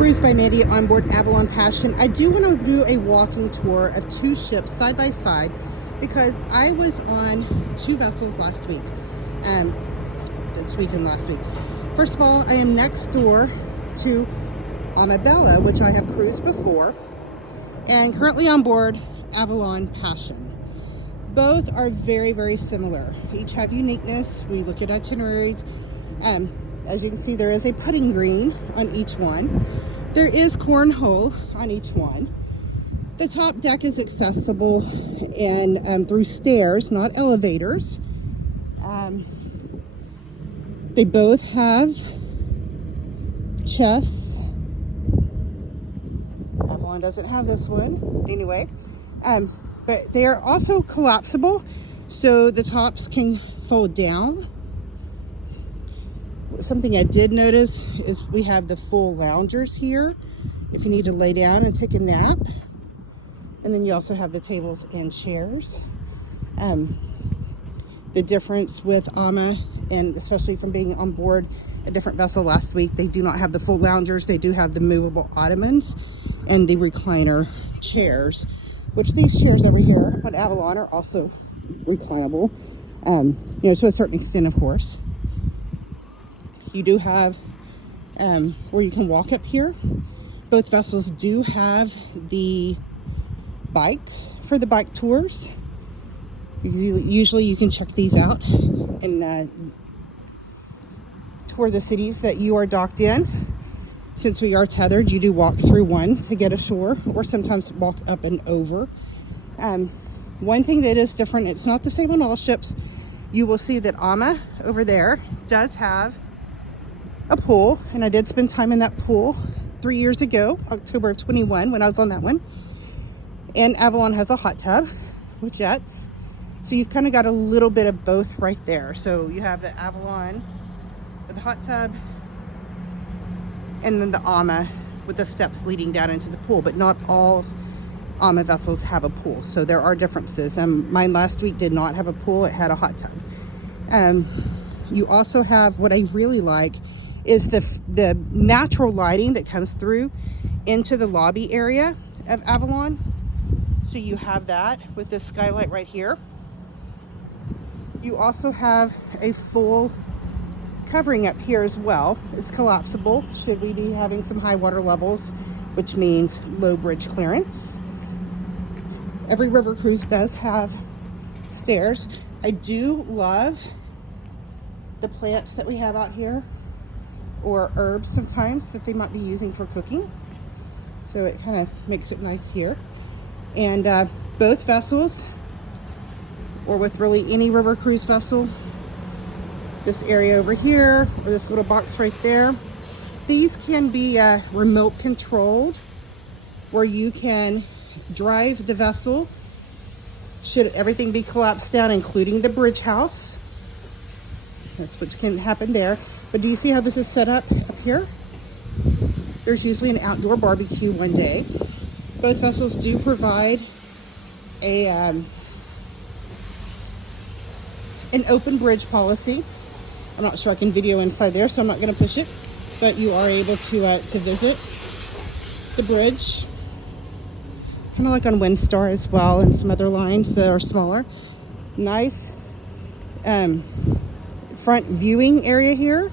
Cruise by Mandy on board Avalon Passion. I do want to do a walking tour of two ships side by side because I was on two vessels last week. This week and last week. First of all, I am next door to Amabella, which I have cruised before, and currently on board Avalon Passion. Both are very, very similar. Each have uniqueness. We look at itineraries. As you can see, there is a putting green on each one. There is cornhole on each one. The top deck is accessible and through stairs, not elevators. They both have chests. Avalon doesn't have this one anyway. But they are also collapsible, so the tops can fold down. Something I did notice is we have the full loungers here if you need to lay down and take a nap. And then you also have the tables and chairs. The difference with AMA, and especially from being on board a different vessel last week, they do not have the full loungers. They do have the movable ottomans and the recliner chairs, which these chairs over here on Avalon are also reclinable, to a certain extent, of course. You do have where you can walk up here. Both vessels do have the bikes for the bike tours. Usually you can check these out and tour the cities that you are docked in. Since we are tethered, you do walk through one to get ashore, or sometimes walk up and over. One thing that is different, it's not the same on all ships. You will see that AMA over there does have a pool, and I did spend time in that pool 3 years ago, October of 21, when I was on that one. And Avalon has a hot tub with jets, so you've kind of got a little bit of both right there. So you have the Avalon with the hot tub, and then the AMA with the steps leading down into the pool. But not all AMA vessels have a pool, so there are differences. Mine last week did not have a pool, it had a hot tub. You also have, what I really like is the natural lighting that comes through into the lobby area of Avalon. So you have that with this skylight right here. You also have a full covering up here as well. It's collapsible should we be having some high water levels, which means low bridge clearance. Every river cruise does have stairs. I do love the plants that we have out here, or herbs sometimes that they might be using for cooking. So it kind of makes it nice here. And both vessels, or with really any river cruise vessel, this area over here, or this little box right there, these can be remote controlled, where you can drive the vessel should everything be collapsed down, including the bridge house. That's what can happen there. But do you see how this is set up here? There's usually an outdoor barbecue one day. Both vessels do provide an open bridge policy. I'm not sure I can video inside there, so I'm not going to push it. But you are able to visit the bridge, kind of like on Windstar as well, and some other lines that are smaller. Nice front viewing area here.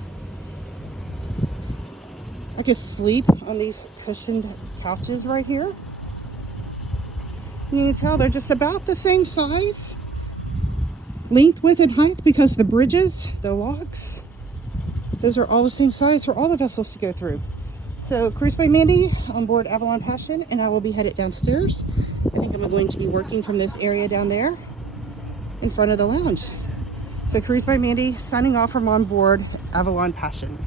I could sleep on these cushioned couches right here. You can tell they're just about the same size, length, width, and height, because the bridges, the locks, those are all the same size for all the vessels to go through. So Cruise by Mandy on board Avalon Passion, and I will be headed downstairs. I think I'm going to be working from this area down there in front of the lounge. So Cruise by Mandy signing off from on board Avalon Passion.